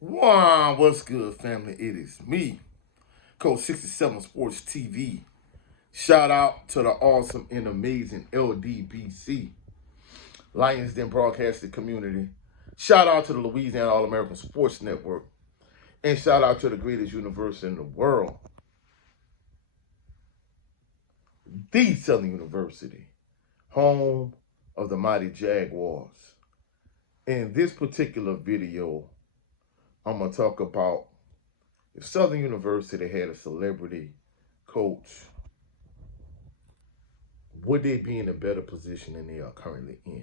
Wow, what's good, family? It is me, Coach 67 Sports TV. Shout out to the awesome and amazing LDBC, Lions Den Broadcasting Community. Shout out to the Louisiana All American Sports Network. And shout out to the greatest university in the world, the Southern University, home of the mighty Jaguars. In this particular video, I'm going to talk about if Southern University had a celebrity coach, would they be in a better position than they are currently in?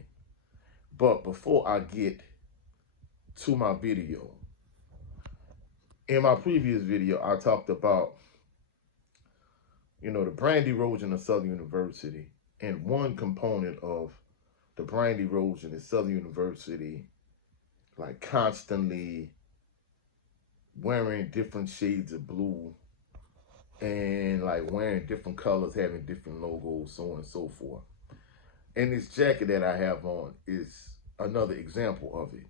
But before I get to my video, in my previous video, I talked about, the brand erosion of Southern University. And one component of the brand erosion is Southern University, like constantly wearing different shades of blue and like wearing different colors, having different logos, so on and so forth. And this jacket that I have on is another example of it,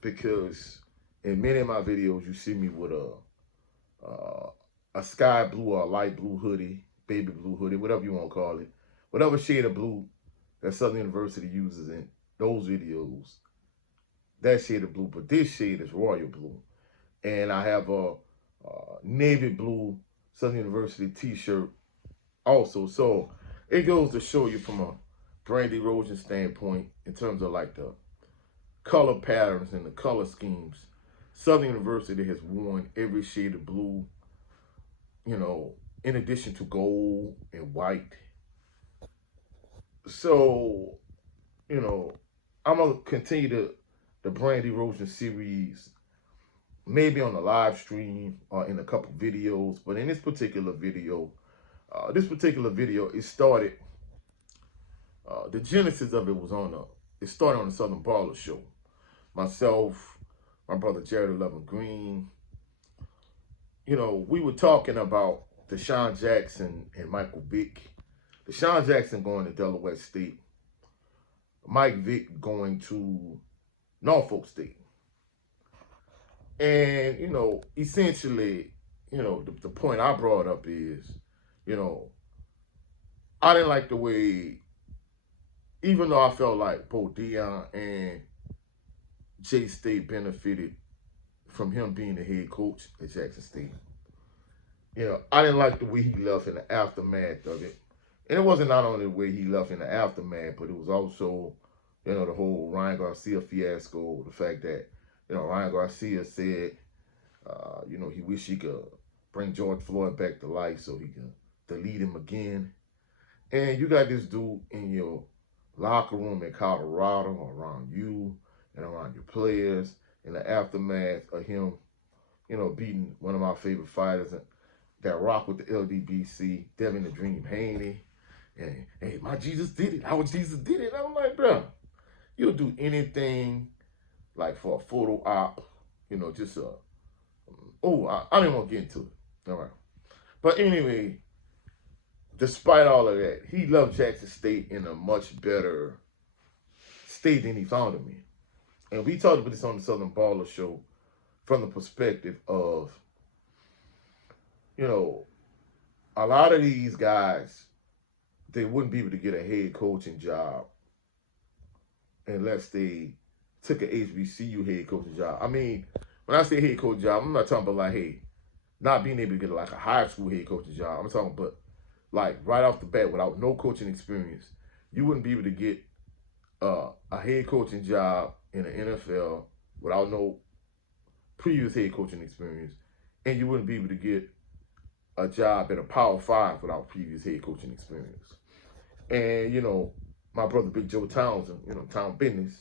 because in many of my videos you see me with a sky blue or a light blue hoodie, baby blue hoodie, whatever you want to call it, whatever shade of blue that Southern University uses in those videos, that shade of blue. But this shade is royal blue, and I have a navy blue Southern University t-shirt also. So it goes to show you from a brand erosion standpoint, in terms of like the color patterns and the color schemes, Southern University has worn every shade of blue, in addition to gold and white. So, I'm going to continue the brand erosion series, maybe on a live stream or in a couple videos. But in this particular video, it started, the genesis of it was it started on the Southern Baller Show. Myself, my brother Jared 11 Green, we were talking about Desean Jackson and Michael Vick. Desean Jackson going to Delaware State, Mike Vick going to Norfolk State. And, essentially, the point I brought up is, I didn't like the way, even though I felt like both Deion and J-State benefited from him being the head coach at Jackson State, I didn't like the way he left in the aftermath of it. And it wasn't not only the way he left in the aftermath, but it was also, the whole Ryan Garcia fiasco, the fact that, Ryan Garcia said, he wished he could bring George Floyd back to life so he could delete him again. And you got this dude in your locker room in Colorado, around you and around your players, in the aftermath of him, beating one of my favorite fighters that rock with the LDBC, Devin the Dream Haney. And, hey, my Jesus did it. Our Jesus did it. I'm like, bro, you'll do anything like for a photo op, just I didn't want to get into it. All right. But anyway, despite all of that, he left Jackson State in a much better state than he found him in. And we talked about this on the Southern Baller Show from the perspective of, a lot of these guys, they wouldn't be able to get a head coaching job unless they took an HBCU head coaching job. I mean, when I say head coach job, I'm not talking about like, hey, not being able to get like a high school head coaching job. I'm talking about like right off the bat, without no coaching experience, you wouldn't be able to get a head coaching job in the NFL without no previous head coaching experience, and you wouldn't be able to get a job at a Power 5 without previous head coaching experience. And, my brother Big Joe Townsend, Town Business,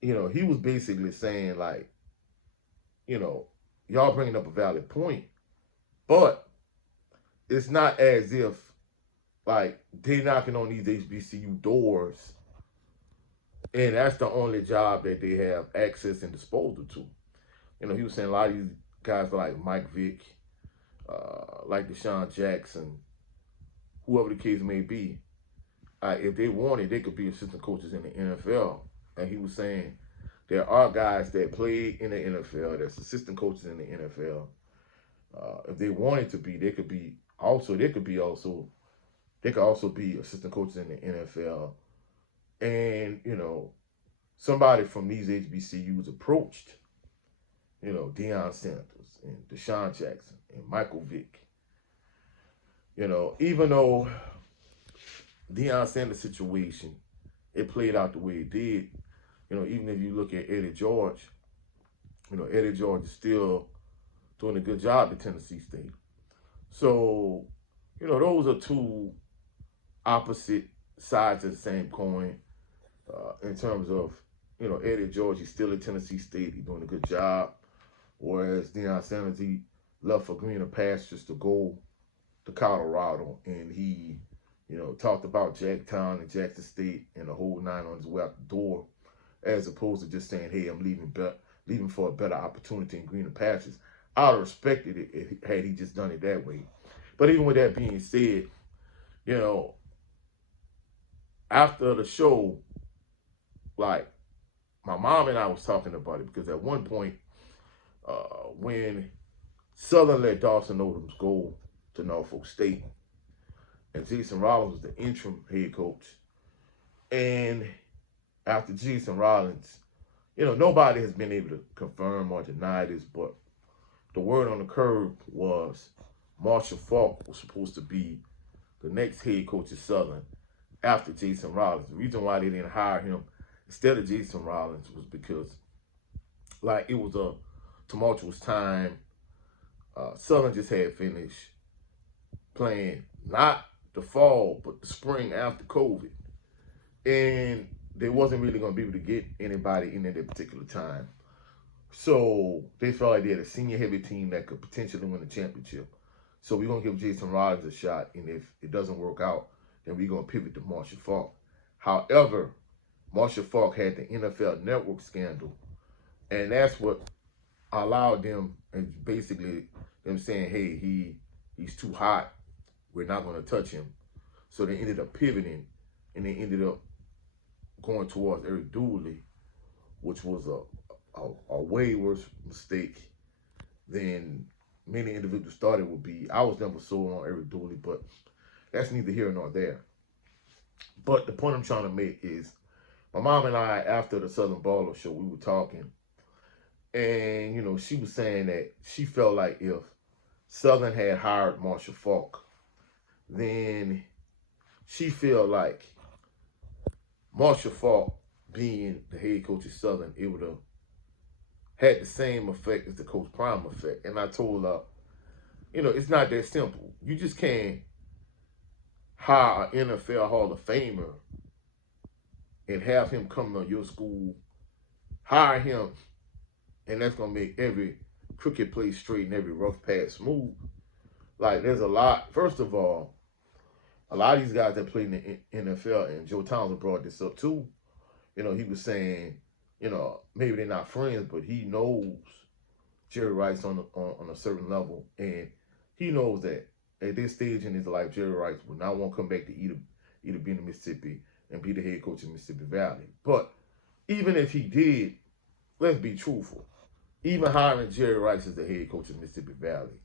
he was basically saying like, y'all bringing up a valid point, but it's not as if like they knocking on these HBCU doors and that's the only job that they have access and disposal to. He was saying a lot of these guys like Mike Vick, like Desean Jackson, whoever the case may be, if they wanted, they could be assistant coaches in the NFL. And he was saying There are guys that play in the NFL. There's assistant coaches in the NFL. If they wanted to be, they could also be assistant coaches in the NFL. And somebody from these HBCUs approached Deion Sanders and Desean Jackson and Michael Vick. Even though Deion Sanders' situation, it played out the way it did, even if you look at Eddie George, Eddie George is still doing a good job at Tennessee State. So, those are two opposite sides of the same coin in terms of, Eddie George, he's still at Tennessee State. He's doing a good job. Whereas Deion Sanders, he left for greener pastures to go to Colorado. And he, talked about Jacktown and Jackson State and the whole nine on his way out the door, as opposed to just saying, hey, I'm leaving for a better opportunity in greener pastures. I would have respected it had he just done it that way. But even with that being said, after the show, like, my mom and I was talking about it because at one point, when Southern let Dawson Odoms go to Norfolk State, and Jason Rollins was the interim head coach, and after Jason Rollins, nobody has been able to confirm or deny this, but the word on the curb was Marshall Faulk was supposed to be the next head coach of Southern after Jason Rollins. The reason why they didn't hire him instead of Jason Rollins was because, it was a tumultuous time. Southern just had finished playing not the fall, but the spring after COVID. And they wasn't really going to be able to get anybody in at that particular time. So they felt like they had a senior-heavy team that could potentially win the championship. So we're going to give Jason Rollins a shot. And if it doesn't work out, then we're going to pivot to Marshall Faulk. However, Marshall Faulk had the NFL Network scandal. And that's what allowed them, and basically them saying, hey, he's too hot. We're not going to touch him. So they ended up pivoting, and they ended up going towards Eric Dooley, which was a way worse mistake than many individuals thought it would be. I was never sold on Eric Dooley, but that's neither here nor there. But the point I'm trying to make is, my mom and I, after the Southern Baller show, we were talking, and, she was saying that she felt like if Southern had hired Marshall Faulk, then she felt like Marshall Faulk being the head coach of Southern, it would have had the same effect as the Coach Prime effect. And I told her, it's not that simple. You just can't hire an NFL Hall of Famer and have him come to your school, hire him, and that's going to make every crooked play straight and every rough pass smooth. There's a lot. First of all, a lot of these guys that play in the NFL, and Joe Townsend brought this up too, he was saying, maybe they're not friends, but he knows Jerry Rice on a certain level, and he knows that at this stage in his life, Jerry Rice will not want to come back to either be in Mississippi and be the head coach in Mississippi Valley. But even if he did, let's be truthful, even hiring Jerry Rice as the head coach of Mississippi Valley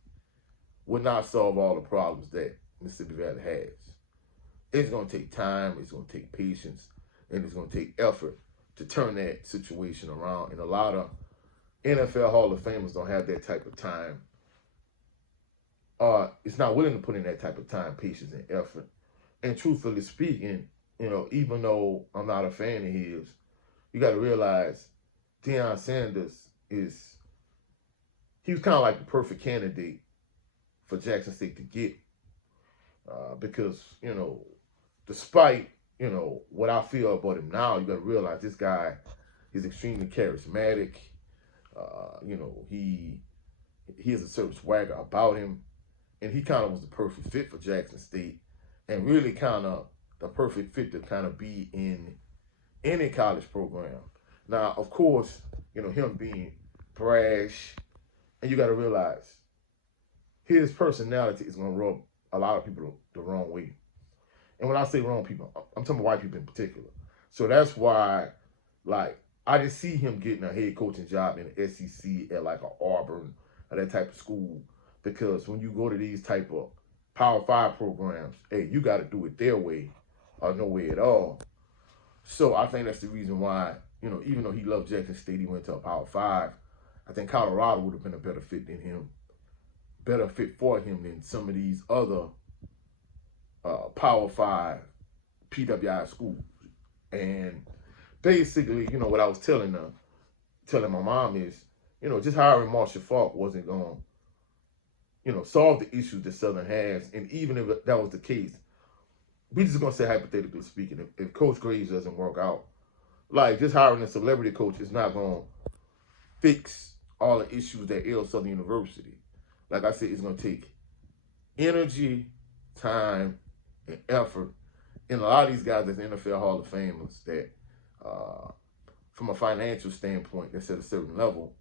would not solve all the problems that Mississippi Valley has. It's going to take time, it's going to take patience, and it's going to take effort to turn that situation around. And a lot of NFL Hall of Famers don't have that type of time. It's not willing to put in that type of time, patience, and effort. And truthfully speaking, even though I'm not a fan of his, you got to realize Deion Sanders he was kind of like the perfect candidate for Jackson State to get. Because, despite, what I feel about him now, you got to realize this guy is extremely charismatic. He has a certain swagger about him. And he kind of was the perfect fit for Jackson State. And really kind of the perfect fit to kind of be in any college program. Now, of course, him being brash, and you got to realize his personality is going to rub a lot of people the wrong way. And when I say wrong people, I'm talking about white people in particular. So that's why, I didn't see him getting a head coaching job in the SEC at like a Auburn or that type of school, because when you go to these type of Power 5 programs, hey, you got to do it their way or no way at all. So I think that's the reason why, even though he loved Jackson State, he went to a Power 5. I think Colorado would have been a better fit than him, better fit for him than some of these other Power 5 PWI schools. And basically, what I was telling my mom is, just hiring Marshall Faulk wasn't going to, solve the issues that Southern has. And even if that was the case, we just going to say hypothetically speaking, if Coach Graves doesn't work out, like just hiring a celebrity coach is not going to fix all the issues that ail Southern University. Like I said, it's going to take energy, time, and effort. And a lot of these guys that's NFL Hall of Famers that, from a financial standpoint, that's at a certain level,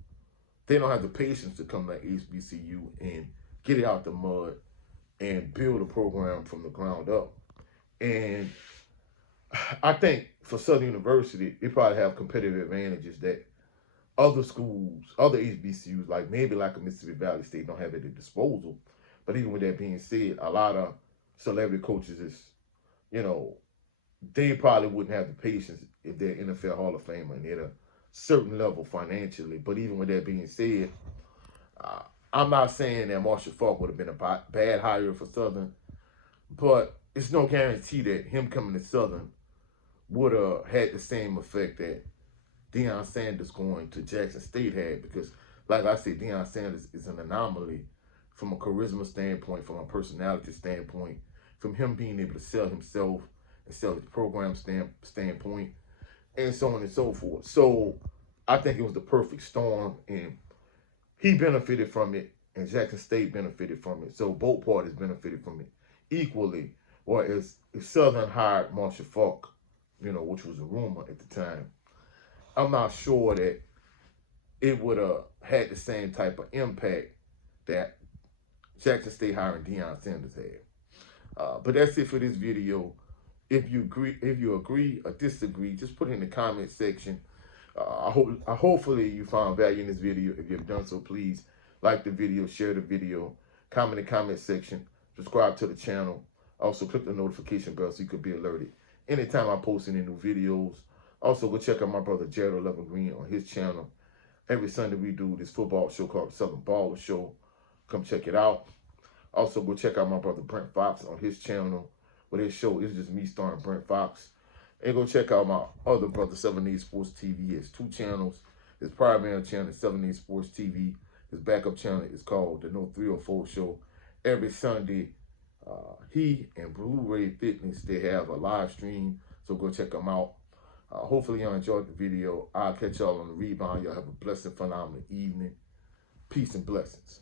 they don't have the patience to come to HBCU and get it out the mud and build a program from the ground up. And I think for Southern University, they probably have competitive advantages that other schools, other HBCUs, like maybe like a Mississippi Valley State, don't have at their disposal. But even with that being said, a lot of celebrity coaches is, they probably wouldn't have the patience if they're NFL Hall of Famer and they're at a certain level financially. But even with that being said, I'm not saying that Marshall Faulk would have been a bad hire for Southern, but it's no guarantee that him coming to Southern would have had the same effect that Deion Sanders going to Jackson State had, because, like I said, Deion Sanders is an anomaly from a charisma standpoint, from a personality standpoint, from him being able to sell himself and sell his program standpoint, and so on and so forth. So I think it was the perfect storm, and he benefited from it, and Jackson State benefited from it. So both parties benefited from it equally. Whereas if Southern hired Marshall Faulk, which was a rumor at the time, I'm not sure that it would have had the same type of impact that Jackson State hiring Deion Sanders had. But that's it for this video. If you agree or disagree, just put it in the comment section. Hopefully you found value in this video. If you've done so, please like the video, share the video, comment in the comment section, subscribe to the channel. Also, click the notification bell so you could be alerted anytime I post any new videos. Also, go check out my brother Jared 11 Green on his channel. Every Sunday we do this football show called Southern Baller Show. Come check it out. Also, go check out my brother Brent Fox on his channel, where his show is just me starring Brent Fox. And go check out my other brother, 7A Sports TV. He has 2 channels. His primary channel is 7A Sports TV. His backup channel is called The No 304 Show. Every Sunday, he and Blue Ray Fitness, they have a live stream, so go check them out. Hopefully y'all enjoyed the video. I'll catch y'all on the rebound. Y'all have a blessed, phenomenal evening. Peace and blessings.